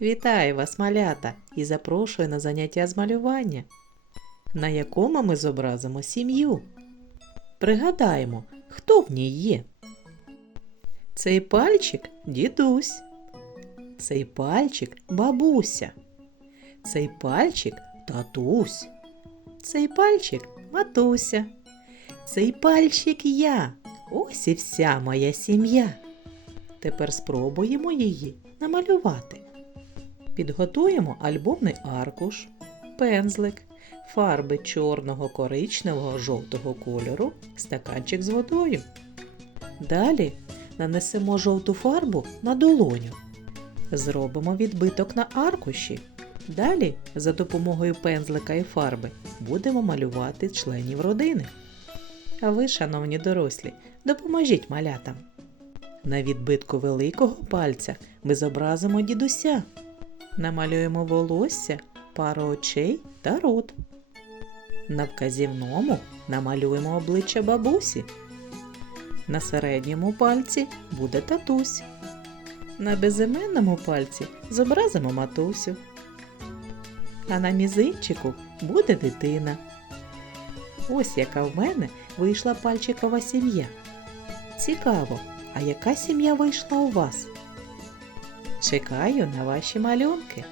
Вітаю вас, малята, і запрошую на заняття з малювання, на якому ми зобразимо сім'ю. Пригадаємо, хто в ній є. Цей пальчик дідусь. Цей пальчик бабуся. Цей пальчик татусь. Цей пальчик матуся. Цей пальчик я. Ось і вся моя сім'я. Тепер спробуємо її намалювати. Підготуємо альбомний аркуш, пензлик, фарби чорного, коричневого, жовтого кольору, стаканчик з водою. Далі нанесемо жовту фарбу на долоню. Зробимо відбиток на аркуші. Далі, за допомогою пензлика і фарби, будемо малювати членів родини. А ви, шановні дорослі, допоможіть малятам. На відбитку великого пальця ми зобразимо дідуся. Намалюємо волосся, пару очей та рот. На вказівному намалюємо обличчя бабусі. На середньому пальці буде татусь. На безіменному пальці зобразимо матусю. А на мізинчику буде дитина. Ось яка в мене вийшла пальчикова сім'я. Цікаво, а яка сім'я вийшла у вас? Чекаю на ваші малюнки.